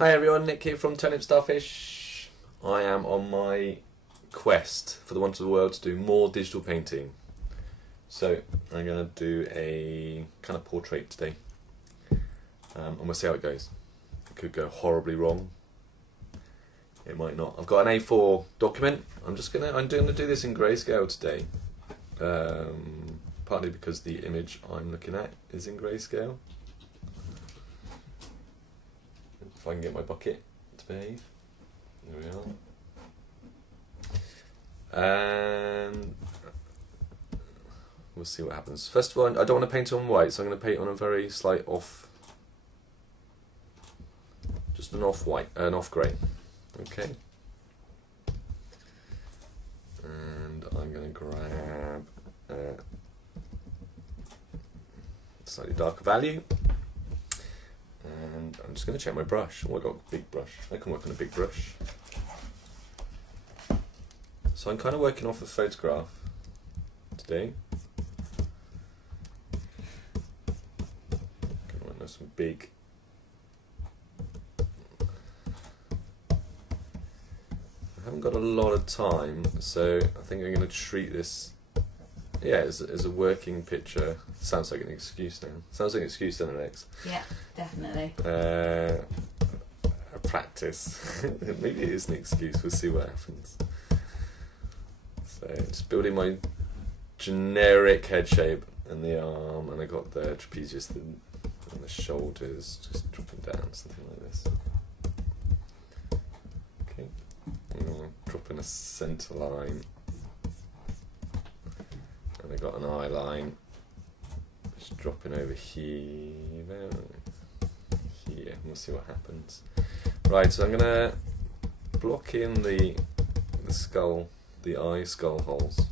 Hi everyone, Nick here from Turnip Starfish. I am on my quest for the want of the world to do more digital painting. So I'm going to do a kind of portrait today, and we'll see how it goes. It could go horribly wrong. It might not. I've got an A4 document. I'm going to do this in grayscale today. Partly because the image I'm looking at is in grayscale. If I can get my bucket to behave. There we are. And we'll see what happens. First of all, I don't want to paint on white, so I'm going to paint on a very slight off, just an off white, an off grey. Okay. And I'm going to grab a slightly darker value. And I'm just going to check my brush. Oh, I've got a big brush. I can work on a big brush. So I'm kind of working off a photograph today. Going to work on some big. I haven't got a lot of time, so I think I'm going to treat this, as a working picture. Sounds like an excuse now. Sounds like an excuse, doesn't it, X? Yeah, definitely. A practice. Maybe it is an excuse. We'll see what happens. So just building my generic head shape and the arm, and I got the trapezius and the shoulders just dropping down, something like this. Okay, I'm going to drop in a centre line, and I got an eye line. Just dropping over here, we'll see what happens. Right, so I'm going to block in the skull, the eye skull holes,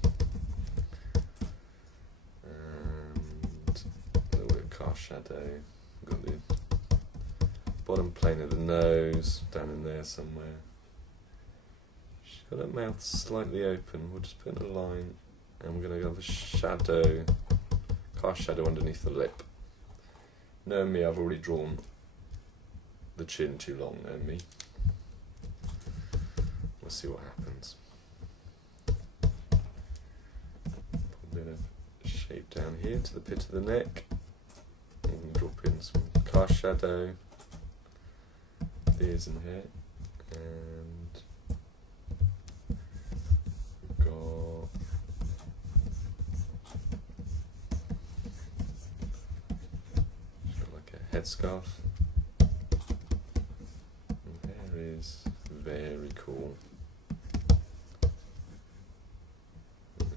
and a little bit of cast shadow. Got the bottom plane of the nose down in there somewhere. She's got her mouth slightly open. We'll just put in a line, and we're going to have a shadow. Cast shadow underneath the lip. Knowing me, I've already drawn the chin too long, knowing me. We'll see what happens. Put a bit of shape down here to the pit of the neck. And drop in some cast shadow, ears and hair. And we've got headscarf. The hair is very cool.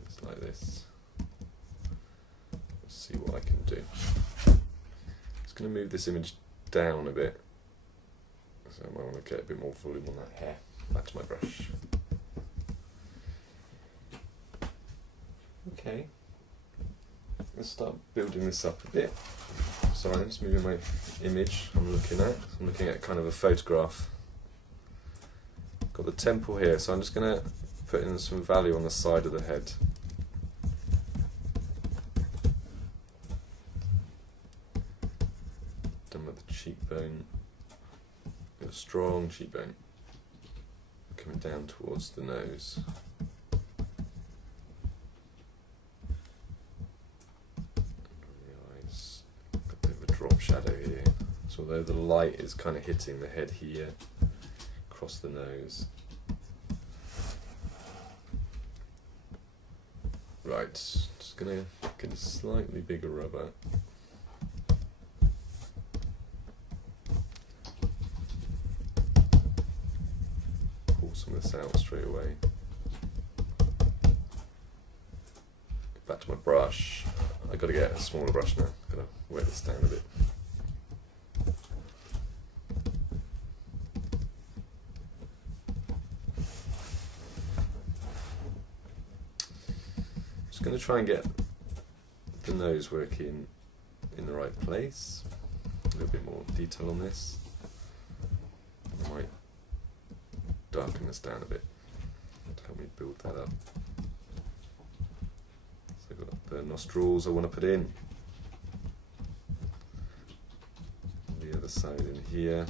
It's like this. Let's see what I can do. Just going to move this image down a bit, so I might want to get a bit more volume on that hair. Back to my brush. Okay, let's start building this up a bit. Sorry, I'm just moving my image I'm looking at. I'm looking at kind of a photograph. Got the temple here, so I'm just going to put in some value on the side of the head. Done with the cheekbone. Got a strong cheekbone coming down towards the nose. Drop shadow here, so although the light is kind of hitting the head here, across the nose. Right, just gonna get a slightly bigger rubber. Pull some of this out straight away. Get back to my brush. I've got to get a smaller brush now. Gotta wear this down a bit. Just going to try and get the nose working in the right place. A little bit more detail on this. I might darken this down a bit to help me build that up. So I've got the nostrils I want to put in. The other side in here.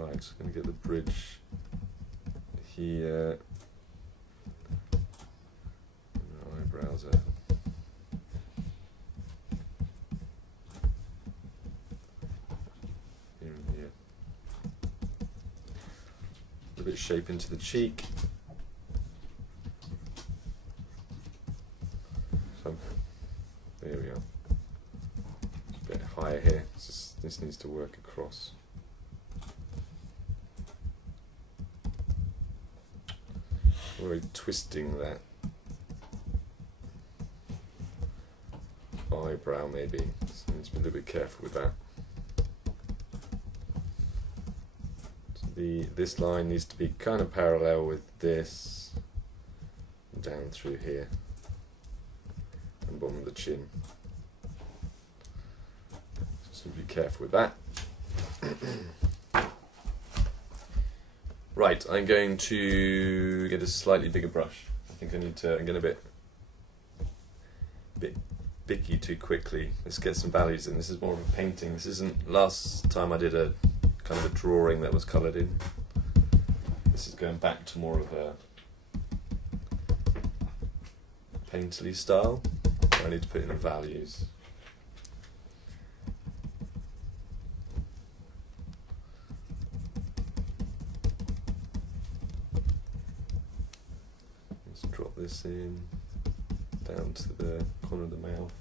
Right, so I'm going to get the bridge here. Eyebrows are here and here. A bit of shape into the cheek. So there we are. It's a bit higher here. This needs to work across. We're twisting that eyebrow maybe, so I need to be a little bit careful with that. So this line needs to be kind of parallel with this, down through here, and bottom of the chin. So be careful with that. Right, I'm going to get a slightly bigger brush. I think I need to, I'm getting a bit bicky too quickly. Let's get some values in. This is more of a painting. This isn't, last time I did a kind of a drawing that was coloured in. This is going back to more of a painterly style. I need to put in the values. Drop this in, down to the corner of the mouth.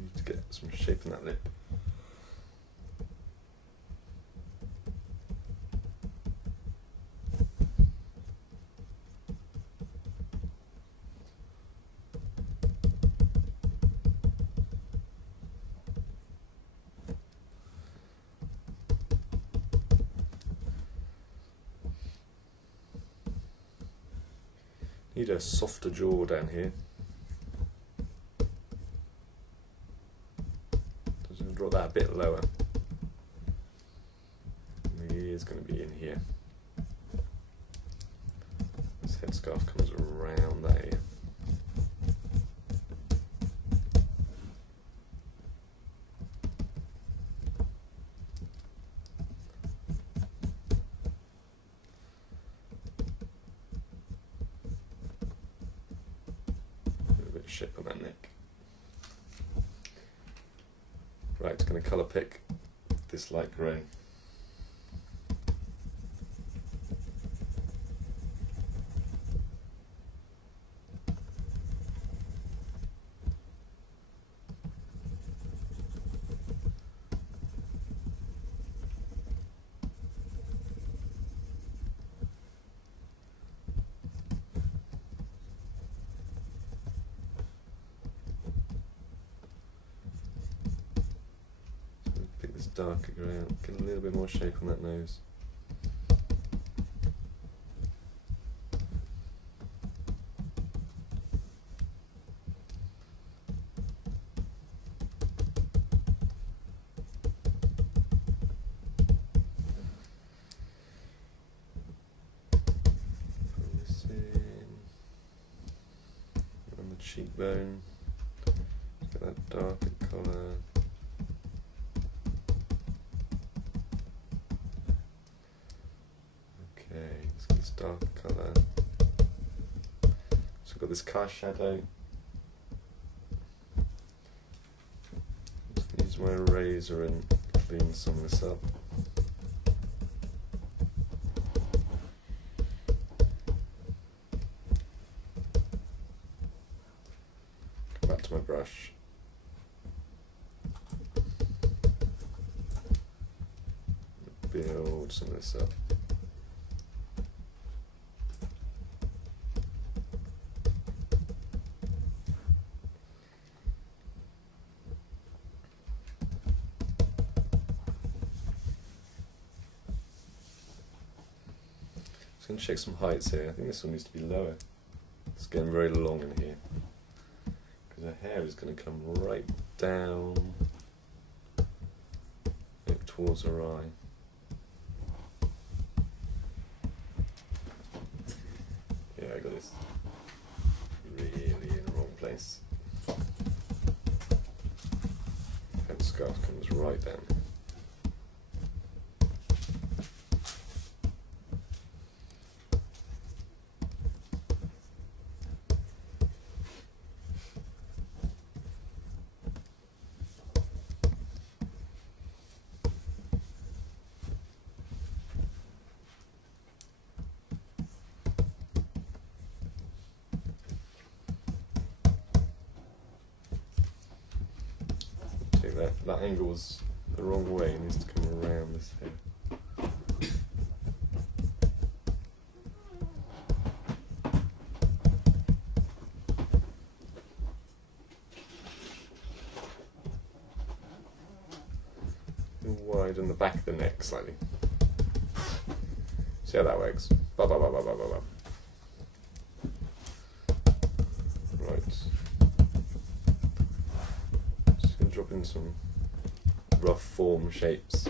Need to get some shape in that lip. Need a softer jaw down here. Just going to draw that a bit lower. And the ear's going to be in here. This headscarf comes around that ear. Shape on that neck. Right, going to colour pick this light grey. Darker grey out, get a little bit more shape on that nose. Put this in on the cheekbone, get that darker colour. Dark colour. So I've got this cast shadow. Just use my eraser and clean some of this up. Come back to my brush. Build some of this up. I'm going to check some heights here. I think this one needs to be lower. It's getting very long in here. Because her hair is going to come right down up towards her eye. Yeah, I got this really in the wrong place. scarf comes right down. That angle was the wrong way. It needs to come around this here. Widen the back of the neck slightly. See how that works. Ba ba ba ba ba ba ba. Right. Just gonna drop in some rough form shapes.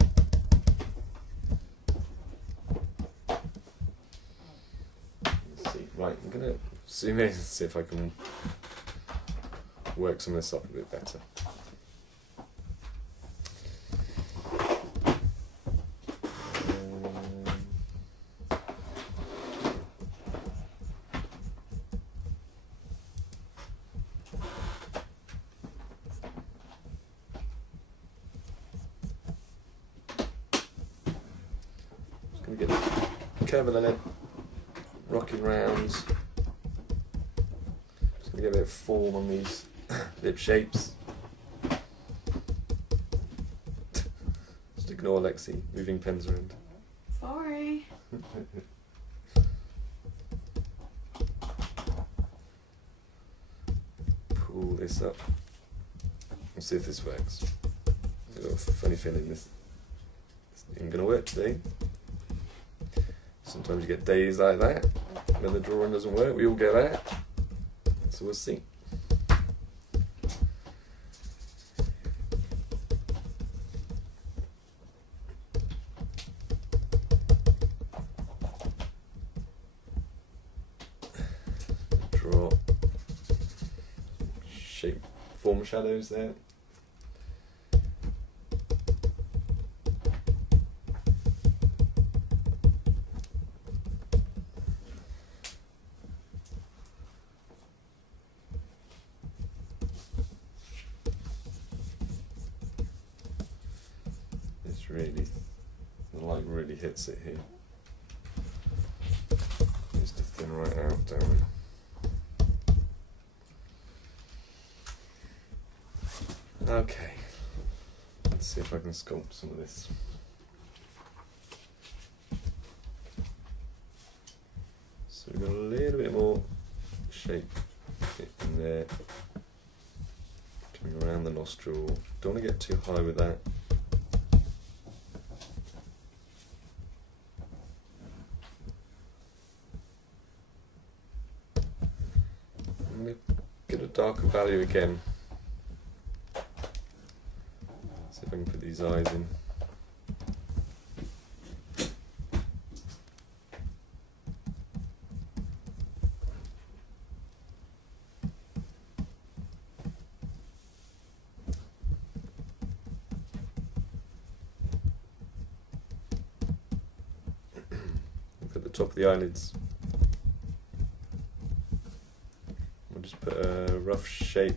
Let's see. Right, I'm gonna zoom in and see if I can work some of this up a bit better. Just going to get the curve of the head rocking round. Just going to get a bit of form on these lip shapes. Just ignore Lexi moving pens around. Sorry. Pull this up. Let's see if this works. I've got a funny feeling this isn't going to work today. Sometimes you get days like that when the drawing doesn't work. We all get that. So we'll see. Draw shape, form shadows there. Really, the light really hits it here. Needs to thin right out, don't we? Okay, let's see if I can sculpt some of this. So we've got a little bit more shape in there, coming around the nostril. Don't want to get too high with that. Get a darker value again. See if I can put these eyes in. Look at the top of the eyelids. Just put a rough shape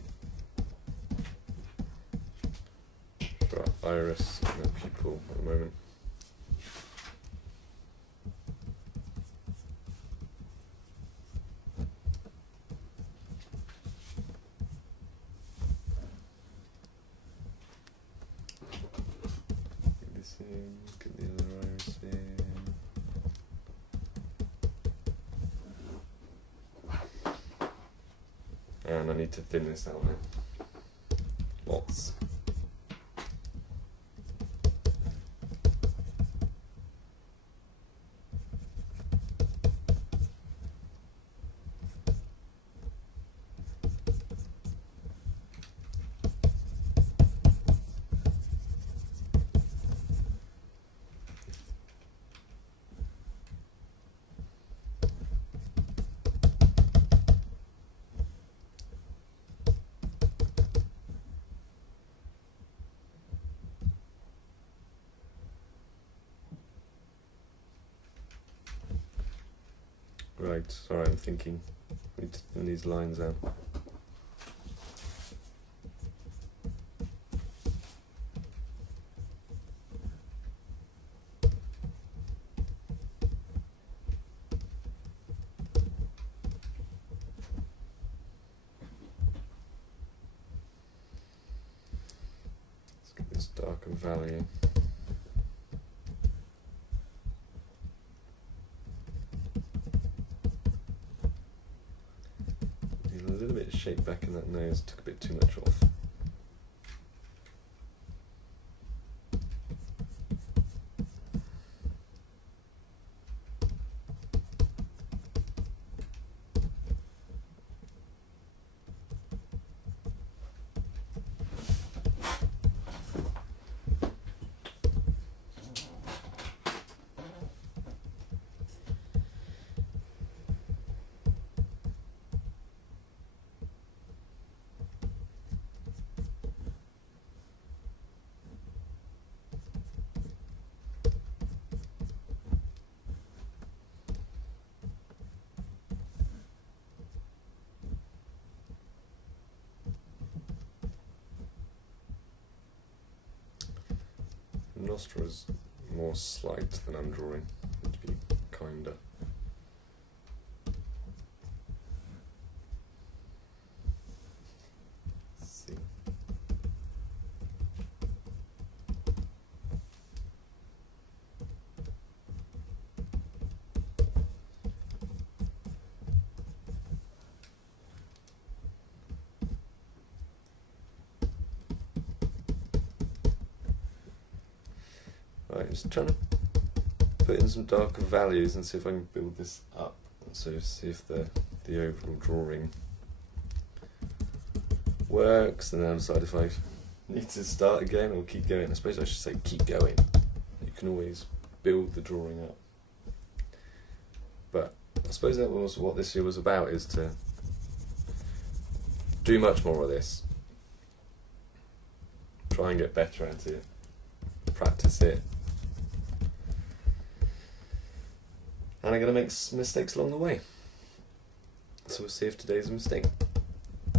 for our iris and our pupil at the moment. Get this in, get the other iris in. And I need to thin this out now. Lots. Right, sorry, I'm thinking. I need to thin these lines out. Let's get this darker value. A little bit of shape back in that nose, took a bit too much off. Nostril is more slight than I'm drawing, to be kinder. Let's see. Right, just trying to put in some darker values and see if I can build this up. So see if the overall drawing works, and then I'll decide if I need to start again or keep going. I suppose I should say keep going. You can always build the drawing up. But I suppose that was what this year was about, is to do much more of this. Try and get better at it. Practice it. And I'm going to make mistakes along the way. So we'll see if today's a mistake.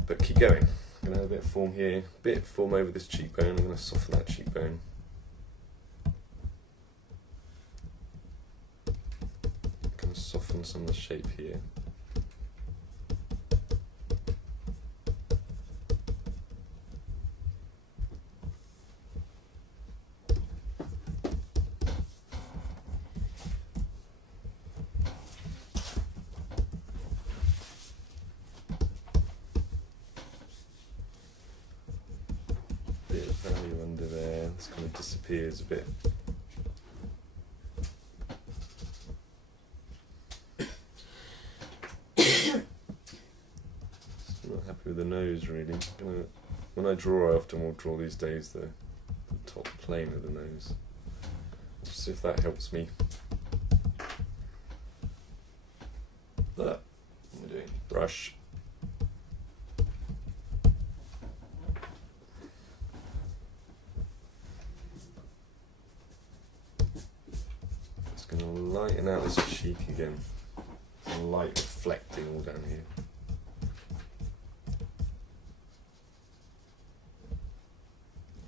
But keep going. I'm going to have a bit of form here, a bit of form over this cheekbone. I'm going to soften that cheekbone. I'm going to soften some of the shape here. Value under there, this kind of disappears a bit. Still not happy with the nose really. When I draw, I often will draw these days the top plane of the nose. Let's see if that helps me. What am I doing? Brush. Going to lighten out this cheek again. Some light reflecting all down here.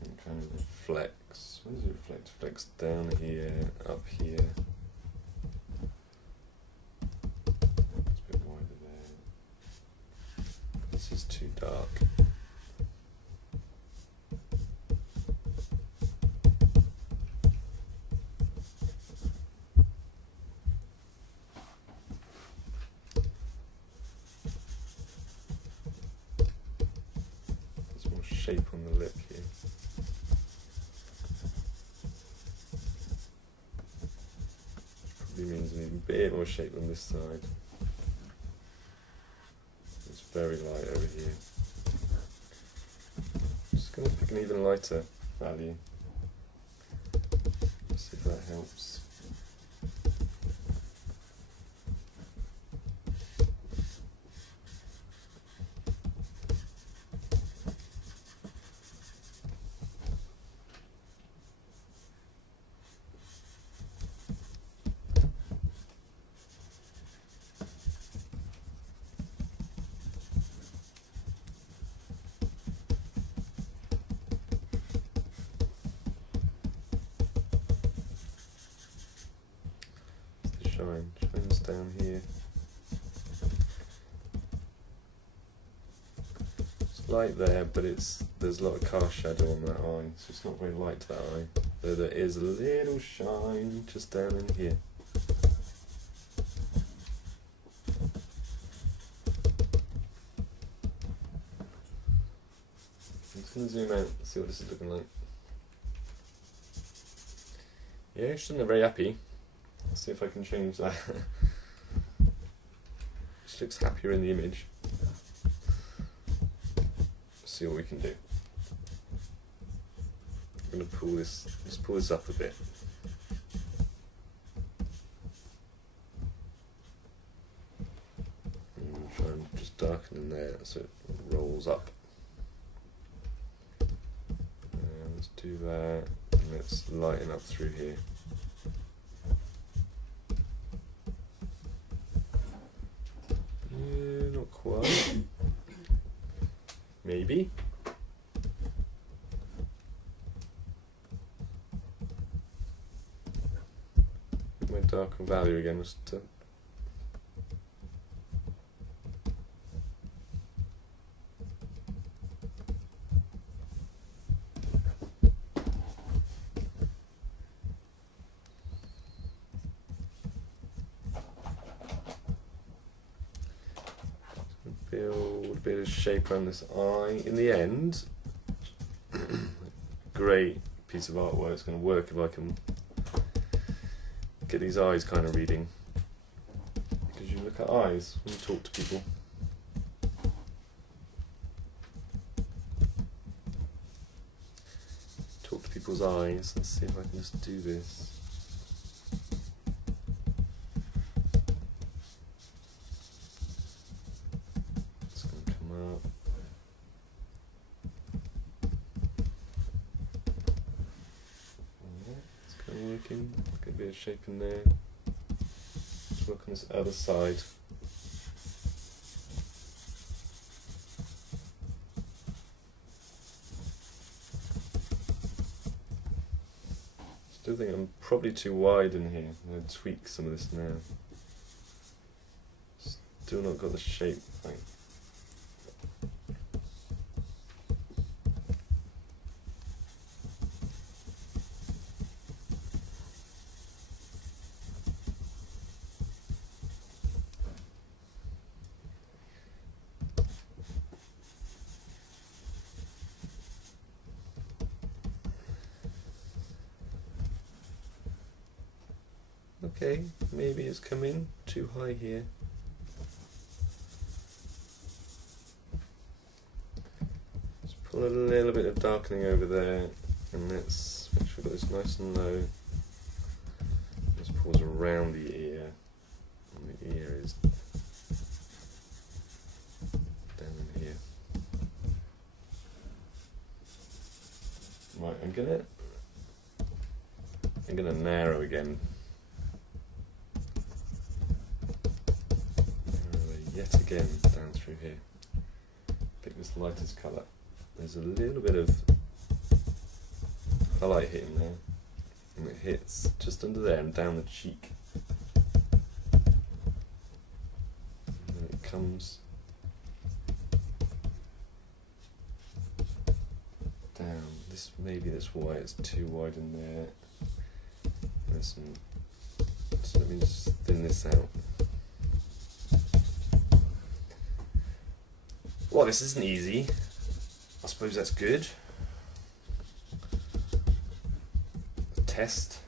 And kind of reflects. Where does it reflect? Reflects down here, up here. It's a bit wider there. This is too dark. Shape on the lip here. Probably means I need a bit more shape on this side. It's very light over here. Just going to pick an even lighter value. See if that helps. shine? Shine's down here. It's light there, but there's a lot of cast shadow on that eye, so it's not very light to that eye. Though there is a little shine just down in here. I'm just going to zoom out and see what this is looking like. Yeah, she's not very happy. Let's see if I can change that. She looks happier in the image. Let's see what we can do. I'm going to pull this, just pull this up a bit. And try and just darken in there so it rolls up. And let's do that. And let's lighten up through here. Yeah, not quite. Maybe. My darken value again was to build a bit of shape around this eye. In the end, great piece of artwork. It's going to work if I can get these eyes kind of reading. Because you look at eyes when you talk to people. Talk to people's eyes. Let's see if I can just do this. Get a bit of shape in there. Let's work on this other side. Still think I'm probably too wide in here. I'm going to tweak some of this now. Still not got the shape thing. Okay, maybe it's come in too high here. Let's pull a little bit of darkening over there, and let's make sure we've got this nice and low. Let's pause around the ear, and the ear is down in here. Right, I'm gonna narrow again. Yet again down through here. Pick this lightest colour. There's a little bit of highlight hitting there, and it hits just under there and down the cheek. And then it comes down. This maybe that's why it's too wide in there. There's some. So let me just thin this out. Well, this isn't easy. I suppose that's good. Test.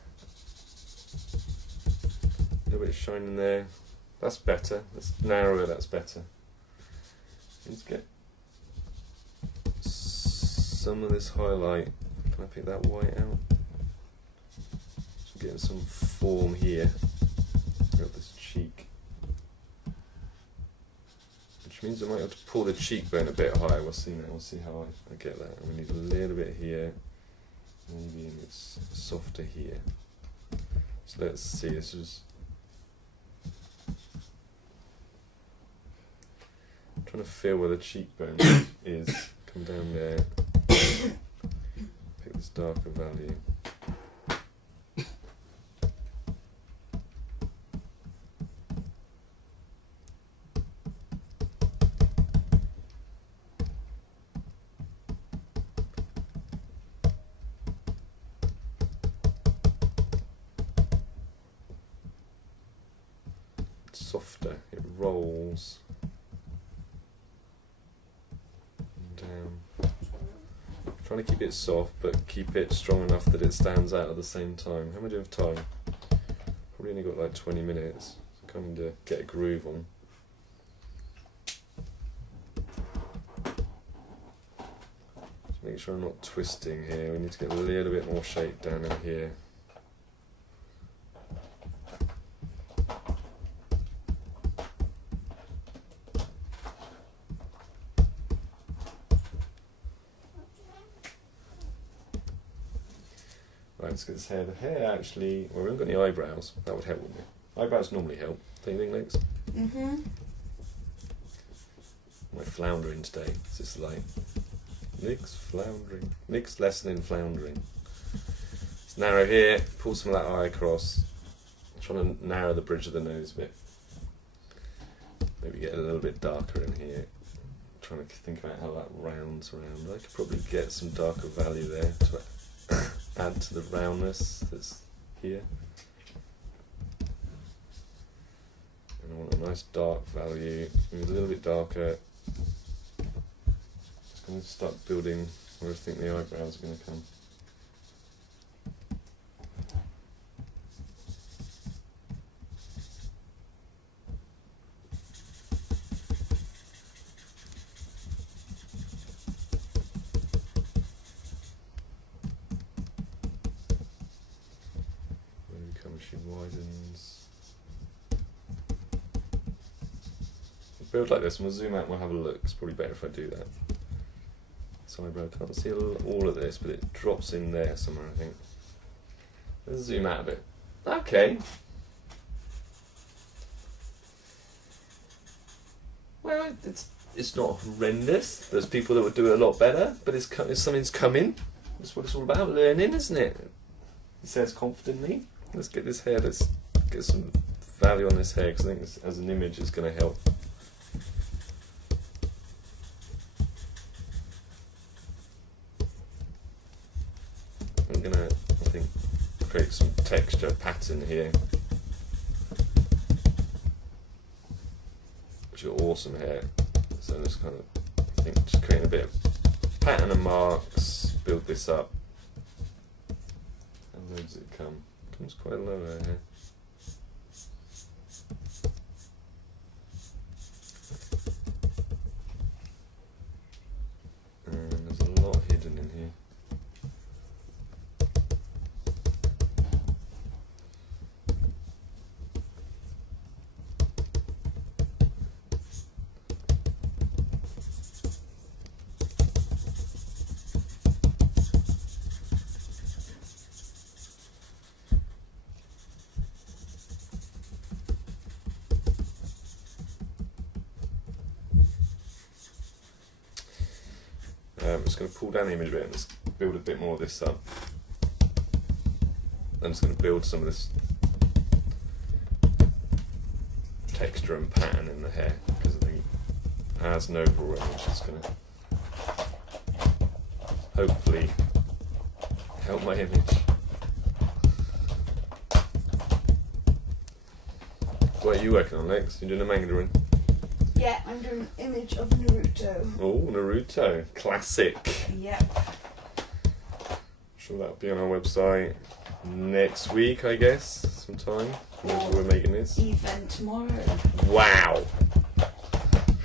A little bit of shine in there. That's better. Let's narrow it, that's better. Let's get some of this highlight. Can I pick that white out? So getting some form here. Got this cheek. Which means I might have to pull the cheekbone a bit higher. We'll see now. We'll see how I get that. And we need a little bit here, maybe, and it's softer here. So let's see. This is I'm trying to feel where the cheekbone is. Come down there. Pick this darker value. softer. It rolls down. Trying to keep it soft, but keep it strong enough that it stands out at the same time. How am I doing with time? Probably only got like 20 minutes. Kind of get a groove on. Just make sure I'm not twisting here. We need to get a little bit more shape down in here. Right, let's get this hair. The hair actually, well, we haven't got any eyebrows. That would help, wouldn't it? Eyebrows normally help. Don't you think, Lex? Mm-hmm. I'm floundering today. It's just like Nick's floundering. Nick's lesson in floundering. It's narrow here. Pull some of that eye across. I'm trying to narrow the bridge of the nose a bit. Maybe get a little bit darker in here. I'm trying to think about how that rounds around. I could probably get some darker value there to add to the roundness that's here. And I want a nice dark value, maybe a little bit darker. Just going to start building where I think the eyebrows are going to come. Maybe come she widens. Build like this, and we'll zoom out and we'll have a look. It's probably better if I do that. So eyebrow, I can't see all of this, but it drops in there somewhere, I think. Let's zoom out a bit. Okay. Well, it's not horrendous. There's people that would do it a lot better, but it's something's coming. That's what it's all about, learning, isn't it? He says confidently. Let's get this hair, let's get some value on this hair, because I think this, as an image, is going to help. I'm going to, I think, create some texture pattern here. Which are awesome hair. So I'm just kind of, I think, just creating a bit of pattern and marks, build this up. How low does it come? It comes quite low here. And there's a lot hidden in here. I'm just going to pull down the image a bit and just build a bit more of this up. I'm just going to build some of this texture and pattern in the hair, because I think as an overall image it's going to hopefully help my image. What are you working on, Lex? You're doing a Mandarin? Yeah, I'm doing an image of Naruto. Oh, Naruto. Classic. Yep. Sure that'll be on our website next week, I guess, sometime. Whenever we're making this. Even tomorrow. Wow.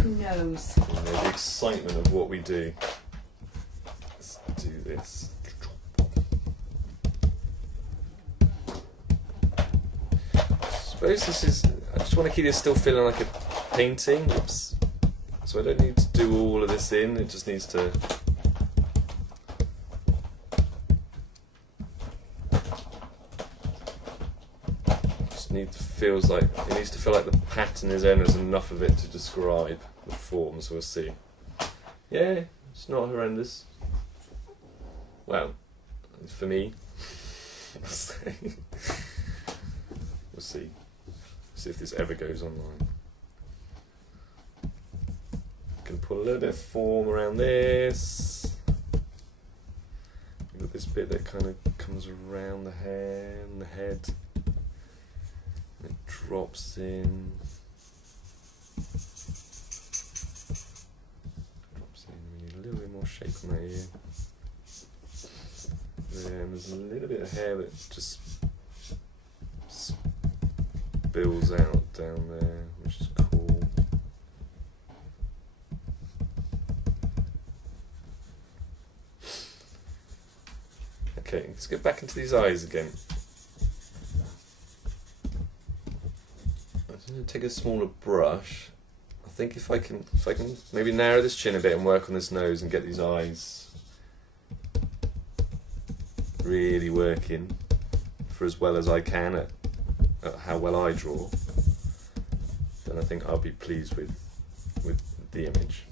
Who knows? The excitement of what we do. Let's do this. I suppose this is, I just want to keep this still feeling like a painting. Oops. So I don't need to do all of this in, it just needs to feels like it needs to feel like the pattern is in. There's enough of it to describe the form, so we'll see. Yeah, it's not horrendous. Well, for me. We'll see. See if this ever goes online. Can put a little bit of form around this. We've got this bit that kind of comes around the hair and the head. It drops in. shape on that ear. There, and there's a little bit of hair that just spills out down there, which is cool. Okay, let's get back into these eyes again. I'm going to take a smaller brush. I think if I can maybe narrow this chin a bit and work on this nose and get these eyes really working for as well as I can at how well I draw, then I think I'll be pleased with the image.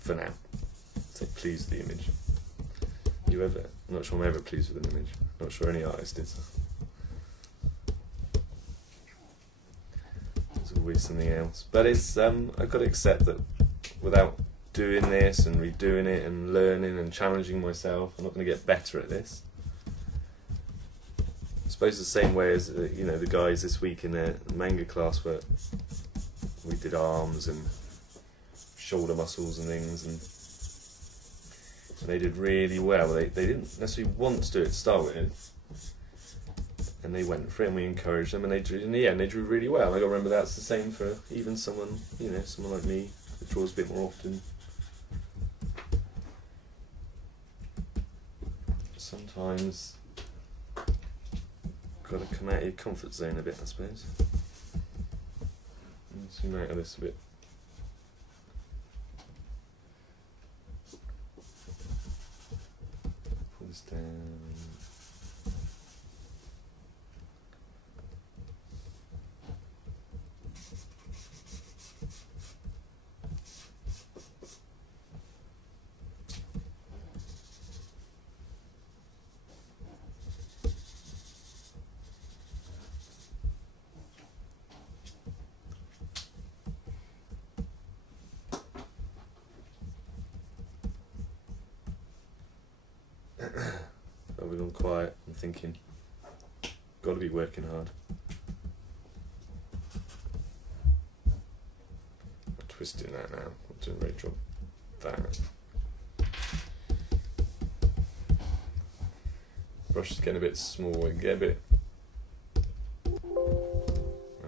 For now. Say pleased with the image. I'm not sure I'm ever pleased with an image. Not sure any artist is. There's always something else. But it's I've got to accept that without doing this and redoing it and learning and challenging myself, I'm not going to get better at this. I suppose the same way as the guys this week in their manga class where we did arms and shoulder muscles and things, and they did really well. They didn't necessarily want to do it to start with, and they went for it and we encouraged them, and in the end they drew really well. I got to remember that's the same for even someone like me that draws a bit more often. Sometimes got to come out of your comfort zone a bit, I suppose. Let's zoom out of this a bit. Pull this down. I've gone quiet. I'm thinking, got to be working hard. I'm twisting that now. I'm doing a great job. That brush is getting a bit small. It get a bit.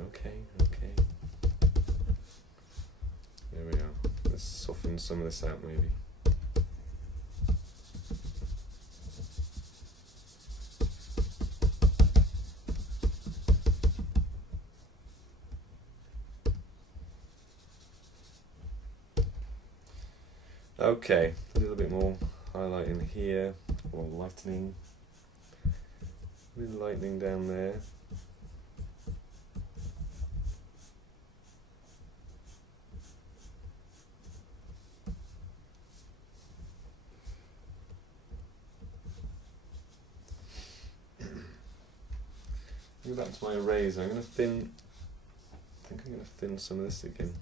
Okay. There we are. Let's soften some of this out, maybe. Okay, a little bit more highlighting here, or lightening. A bit of lightening down there. Go back to my eraser. I think I'm going to thin some of this again.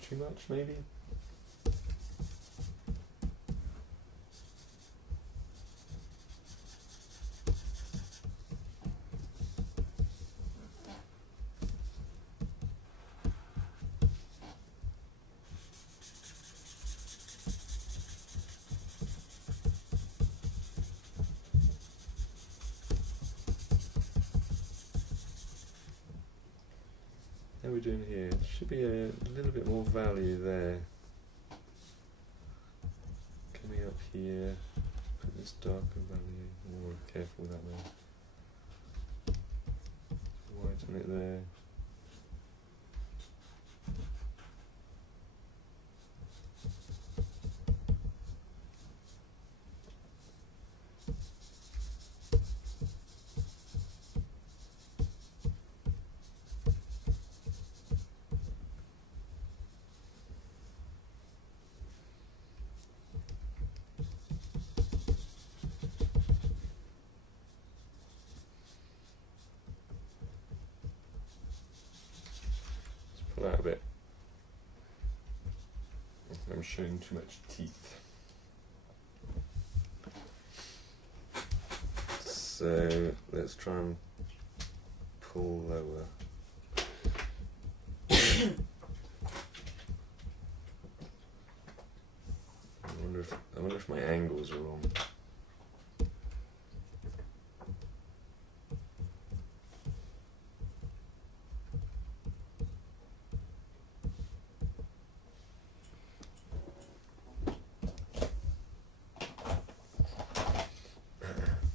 Too much, maybe? How are we doing here? There should be a little bit more value there. Coming up here, put this darker value, more careful with that there. Whiten it there. Pull out a bit. I'm showing too much teeth. So let's try and pull lower. I wonder if my angles are wrong.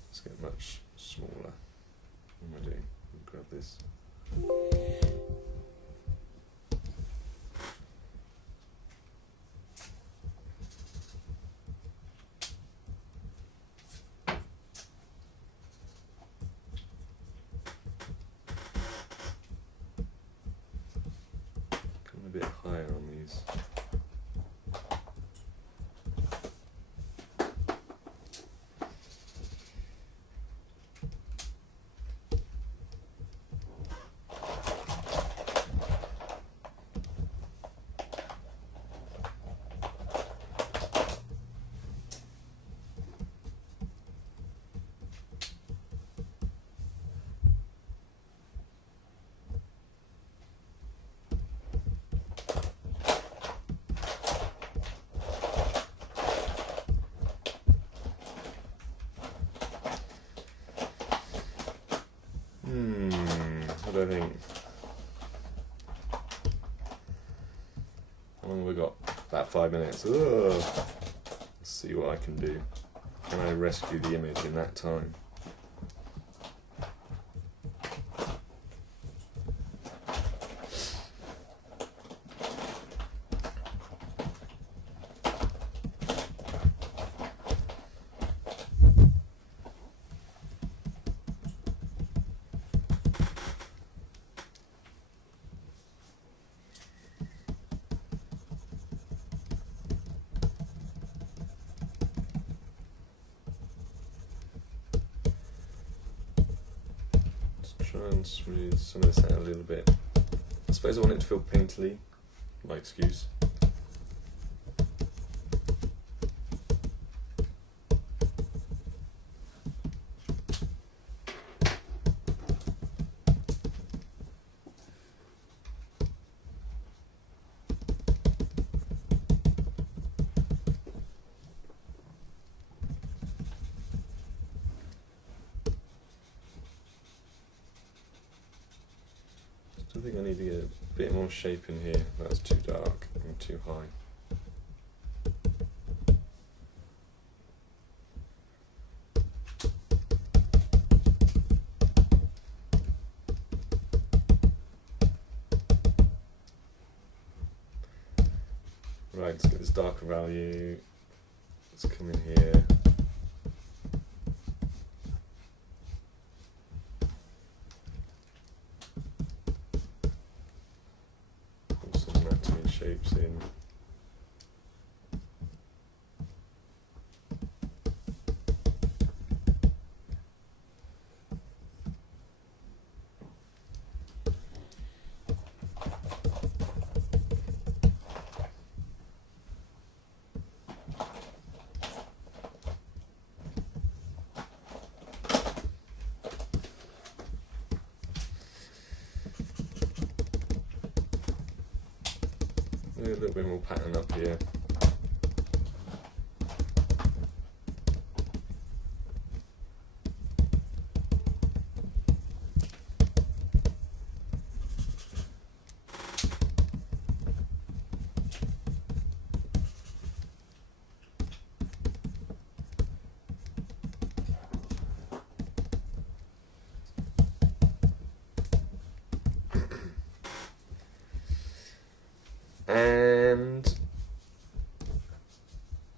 Let's get much smaller. What am I doing? Grab this. A bit higher on these. What do I think? How long have we got? About 5 minutes. Ugh. Let's see what I can do. Can I rescue the image in that time? Try and smooth some of this out a little bit. I suppose I want it to feel painterly, my excuse. I think I need to get a bit more shape in here. That's too dark and too high. Right, let's get this darker value. Let's come in here. Shapes in. A little bit more pattern up here. And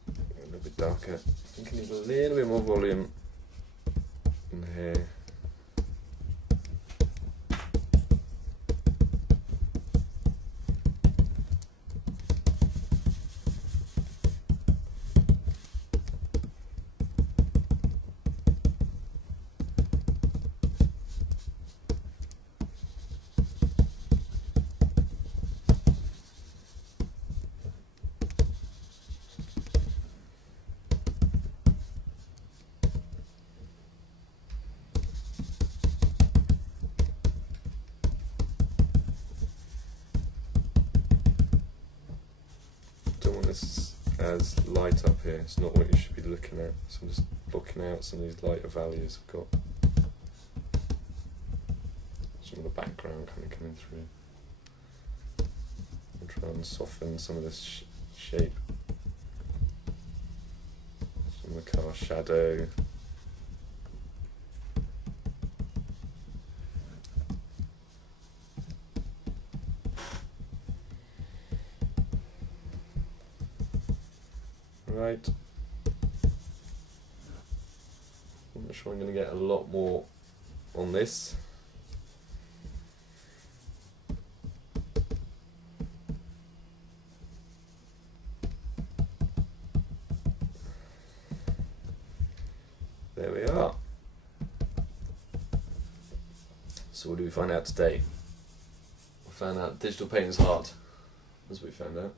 a little bit darker. I think I need a little bit more volume in here. has light up here. It's not what you should be looking at. So I'm just blocking out some of these lighter values I've got. Some of the background kind of coming through. I'll try and soften some of this shape. Some of the car shadow. Right. I'm sure I'm going to get a lot more on this. There we are. So what did we find out today? We found out digital paint is hard, as we found out.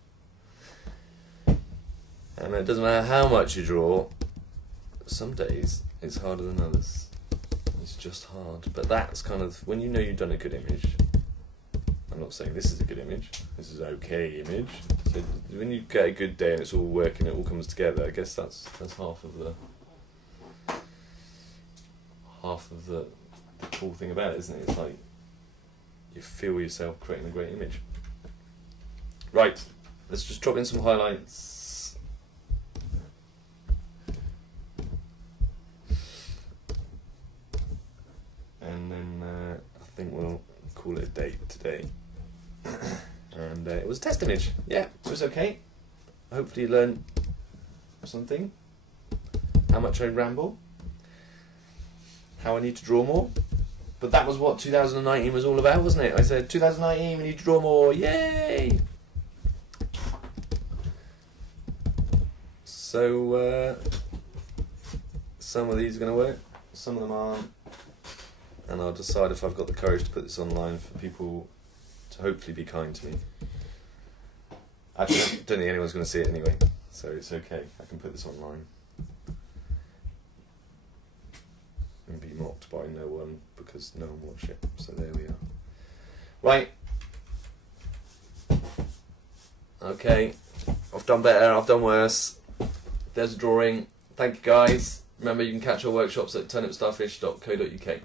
And it doesn't matter how much you draw, some days it's harder than others. It's just hard. But that's kind of, when you know you've done a good image, I'm not saying this is a good image, this is an okay image. So when you get a good day and it's all working, it all comes together, I guess that's half of the cool thing about it, isn't it? It's like you feel yourself creating a great image. Right, let's just drop in some highlights. And then I think we'll call it a day today. And it was a test image. Yeah, it was okay. Hopefully you learned something. How much I ramble. How I need to draw more. But that was what 2019 was all about, wasn't it? I said 2019 we need to draw more. Yay! So some of these are going to work. Some of them aren't. And I'll decide if I've got the courage to put this online for people to hopefully be kind to me. Actually, I don't think anyone's going to see it anyway, so it's okay. I can put this online and be mocked by no one because no one watched it. So there we are. Right. Okay. I've done better. I've done worse. There's a drawing. Thank you guys. Remember, you can catch our workshops at turnipstarfish.co.uk.